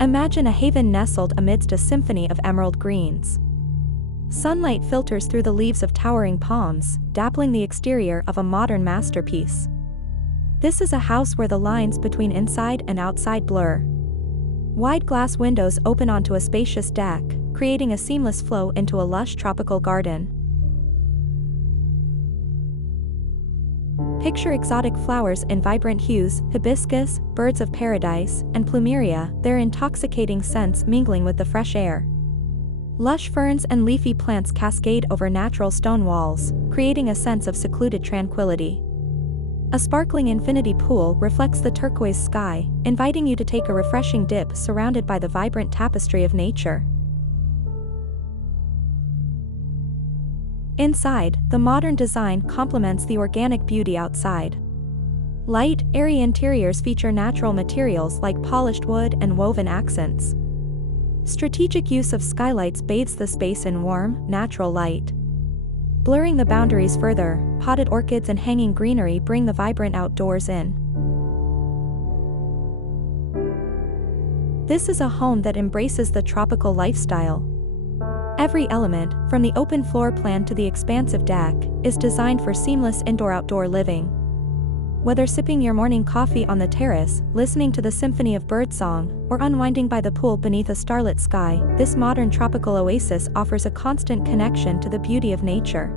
Imagine a haven nestled amidst a symphony of emerald greens. Sunlight filters through the leaves of towering palms, dappling the exterior of a modern masterpiece. This is a house where the lines between inside and outside blur. Wide glass windows open onto a spacious deck, creating a seamless flow into a lush tropical garden. Picture exotic flowers in vibrant hues: hibiscus, birds of paradise, and plumeria, their intoxicating scents mingling with the fresh air. Lush ferns and leafy plants cascade over natural stone walls, creating a sense of secluded tranquility. A sparkling infinity pool reflects the turquoise sky, inviting you to take a refreshing dip surrounded by the vibrant tapestry of nature. Inside, the modern design complements the organic beauty outside. Light, airy interiors feature natural materials like polished wood and woven accents. Strategic use of skylights bathes the space in warm, natural light. Blurring the boundaries further, potted orchids and hanging greenery bring the vibrant outdoors in. This is a home that embraces the tropical lifestyle. Every element, from the open floor plan to the expansive deck, is designed for seamless indoor-outdoor living. Whether sipping your morning coffee on the terrace, listening to the symphony of birdsong, or unwinding by the pool beneath a starlit sky, this modern tropical oasis offers a constant connection to the beauty of nature.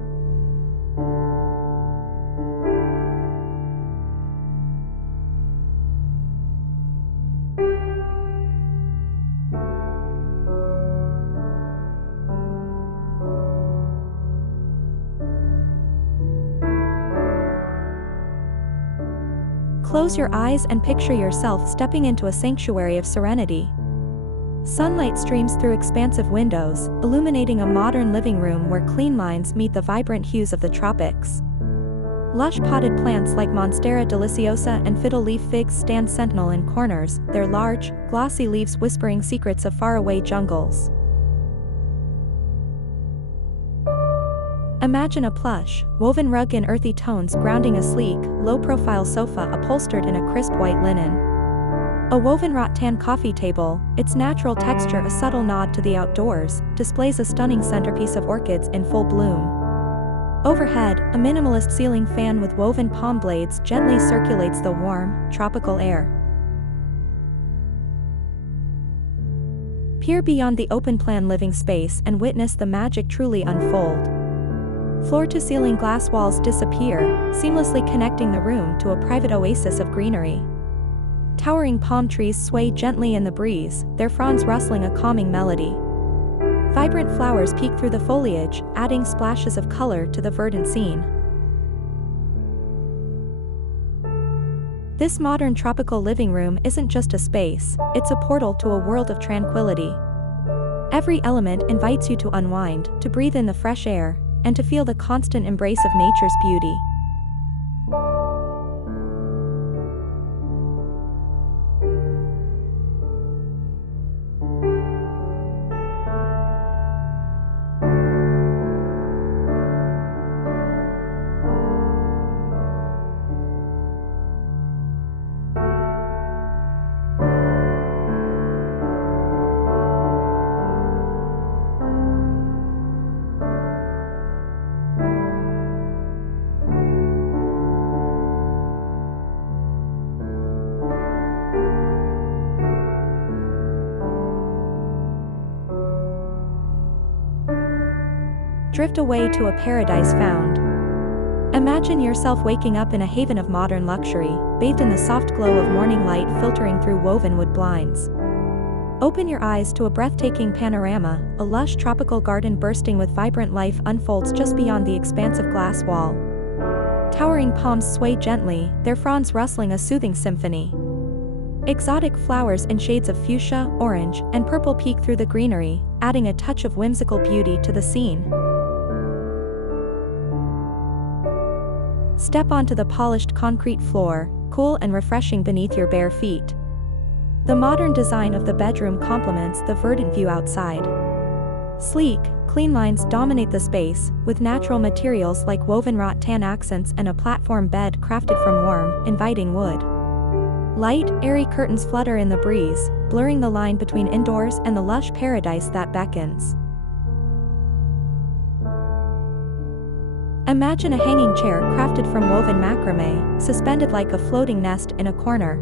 Close your eyes and picture yourself stepping into a sanctuary of serenity. Sunlight streams through expansive windows, illuminating a modern living room where clean lines meet the vibrant hues of the tropics. Lush potted plants like Monstera deliciosa and fiddle-leaf figs stand sentinel in corners, their large, glossy leaves whispering secrets of faraway jungles. Imagine a plush, woven rug in earthy tones grounding a sleek, low-profile sofa upholstered in a crisp white linen. A woven rattan coffee table, its natural texture a subtle nod to the outdoors, displays a stunning centerpiece of orchids in full bloom. Overhead, a minimalist ceiling fan with woven palm blades gently circulates the warm, tropical air. Peer beyond the open-plan living space and witness the magic truly unfold. Floor-to-ceiling glass walls disappear, seamlessly connecting the room to a private oasis of greenery. Towering palm trees sway gently in the breeze, their fronds rustling a calming melody. Vibrant flowers peek through the foliage, adding splashes of color to the verdant scene. This modern tropical living room isn't just a space, it's a portal to a world of tranquility. Every element invites you to unwind, to breathe in the fresh air, and to feel the constant embrace of nature's beauty. Drift away to a paradise found. Imagine yourself waking up in a haven of modern luxury, bathed in the soft glow of morning light filtering through woven wood blinds. Open your eyes to a breathtaking panorama, a lush tropical garden bursting with vibrant life unfolds just beyond the expansive glass wall. Towering palms sway gently, their fronds rustling a soothing symphony. Exotic flowers in shades of fuchsia, orange, and purple peek through the greenery, adding a touch of whimsical beauty to the scene. Step onto the polished concrete floor, cool and refreshing beneath your bare feet. The modern design of the bedroom complements the verdant view outside. Sleek, clean lines dominate the space, with natural materials like woven rattan accents and a platform bed crafted from warm, inviting wood. Light, airy curtains flutter in the breeze, blurring the line between indoors and the lush paradise that beckons. Imagine a hanging chair crafted from woven macrame, suspended like a floating nest in a corner.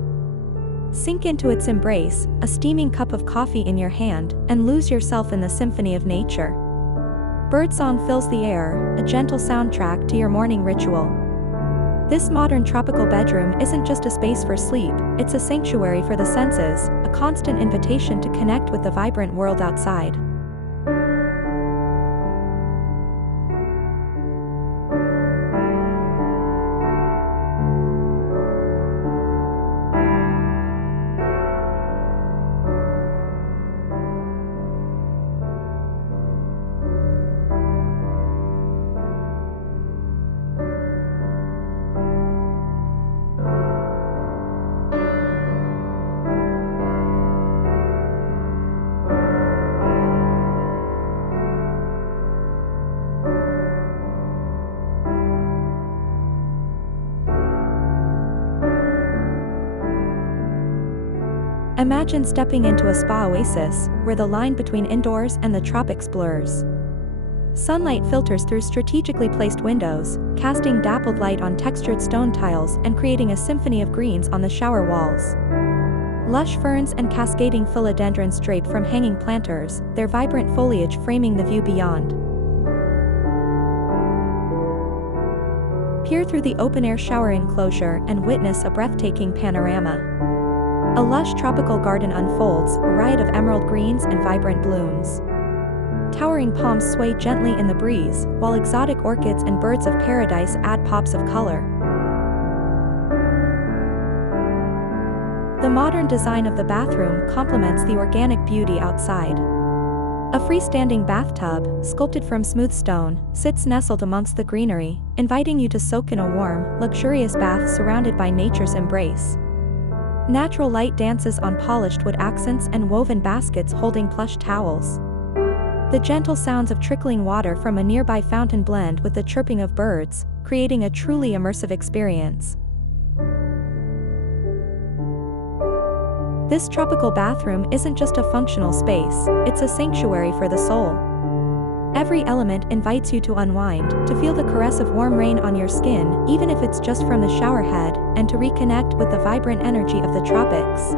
Sink into its embrace, a steaming cup of coffee in your hand, and lose yourself in the symphony of nature. Birdsong fills the air, a gentle soundtrack to your morning ritual. This modern tropical bedroom isn't just a space for sleep, it's a sanctuary for the senses, a constant invitation to connect with the vibrant world outside. Imagine stepping into a spa oasis, where the line between indoors and the tropics blurs. Sunlight filters through strategically placed windows, casting dappled light on textured stone tiles and creating a symphony of greens on the shower walls. Lush ferns and cascading philodendrons drape from hanging planters, their vibrant foliage framing the view beyond. Peer through the open-air shower enclosure and witness a breathtaking panorama. A lush tropical garden unfolds, a riot of emerald greens and vibrant blooms. Towering palms sway gently in the breeze, while exotic orchids and birds of paradise add pops of color. The modern design of the bathroom complements the organic beauty outside. A freestanding bathtub, sculpted from smooth stone, sits nestled amongst the greenery, inviting you to soak in a warm, luxurious bath surrounded by nature's embrace. Natural light dances on polished wood accents and woven baskets holding plush towels. The gentle sounds of trickling water from a nearby fountain blend with the chirping of birds, creating a truly immersive experience. This tropical bathroom isn't just a functional space, it's a sanctuary for the soul. Every element invites you to unwind, to feel the caress of warm rain on your skin, even if it's just from the shower head, and to reconnect with the vibrant energy of the tropics.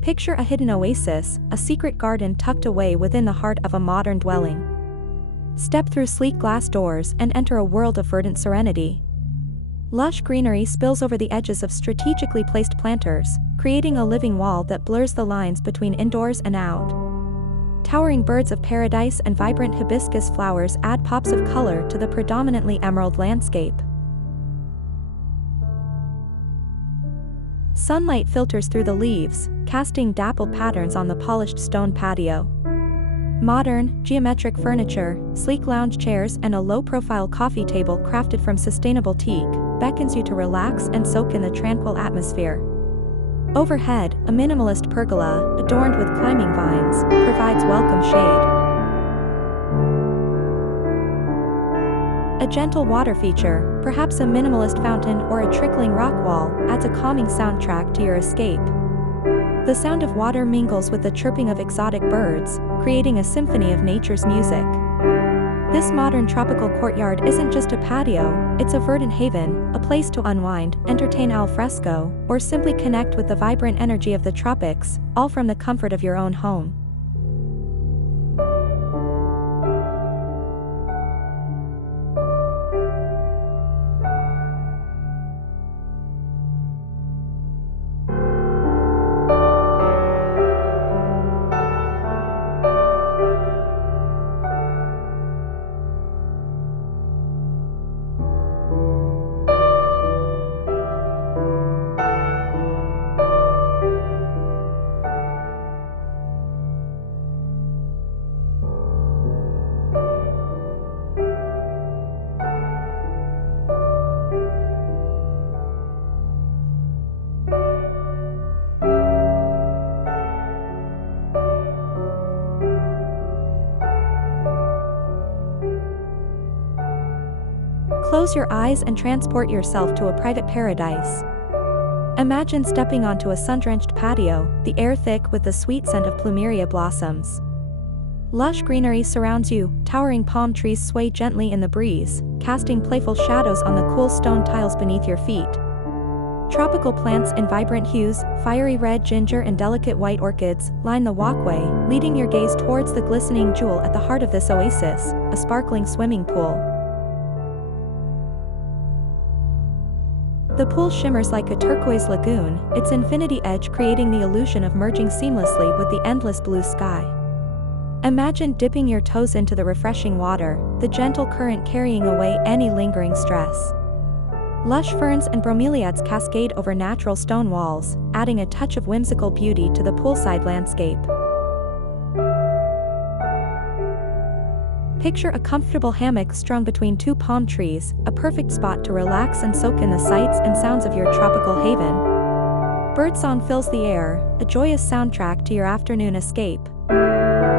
Picture a hidden oasis, a secret garden tucked away within the heart of a modern dwelling. Step through sleek glass doors and enter a world of verdant serenity. Lush greenery spills over the edges of strategically placed planters, creating a living wall that blurs the lines between indoors and out. Towering birds of paradise and vibrant hibiscus flowers add pops of color to the predominantly emerald landscape. Sunlight filters through the leaves, casting dappled patterns on the polished stone patio. Modern, geometric furniture, sleek lounge chairs and a low-profile coffee table crafted from sustainable teak beckons you to relax and soak in the tranquil atmosphere. Overhead, a minimalist pergola, adorned with climbing vines, provides welcome shade. A gentle water feature, perhaps a minimalist fountain or a trickling rock wall, adds a calming soundtrack to your escape. The sound of water mingles with the chirping of exotic birds, creating a symphony of nature's music. This modern tropical courtyard isn't just a patio, it's a verdant haven, a place to unwind, entertain al fresco, or simply connect with the vibrant energy of the tropics, all from the comfort of your own home. Close your eyes and transport yourself to a private paradise. Imagine stepping onto a sun-drenched patio, the air thick with the sweet scent of plumeria blossoms. Lush greenery surrounds you, towering palm trees sway gently in the breeze, casting playful shadows on the cool stone tiles beneath your feet. Tropical plants in vibrant hues, fiery red ginger and delicate white orchids, line the walkway, leading your gaze towards the glistening jewel at the heart of this oasis, a sparkling swimming pool. The pool shimmers like a turquoise lagoon, its infinity edge creating the illusion of merging seamlessly with the endless blue sky. Imagine dipping your toes into the refreshing water, the gentle current carrying away any lingering stress. Lush ferns and bromeliads cascade over natural stone walls, adding a touch of whimsical beauty to the poolside landscape. Picture a comfortable hammock strung between two palm trees, a perfect spot to relax and soak in the sights and sounds of your tropical haven. Birdsong fills the air, a joyous soundtrack to your afternoon escape.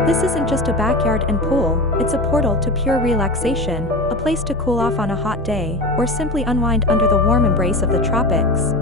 This isn't just a backyard and pool, it's a portal to pure relaxation, a place to cool off on a hot day, or simply unwind under the warm embrace of the tropics.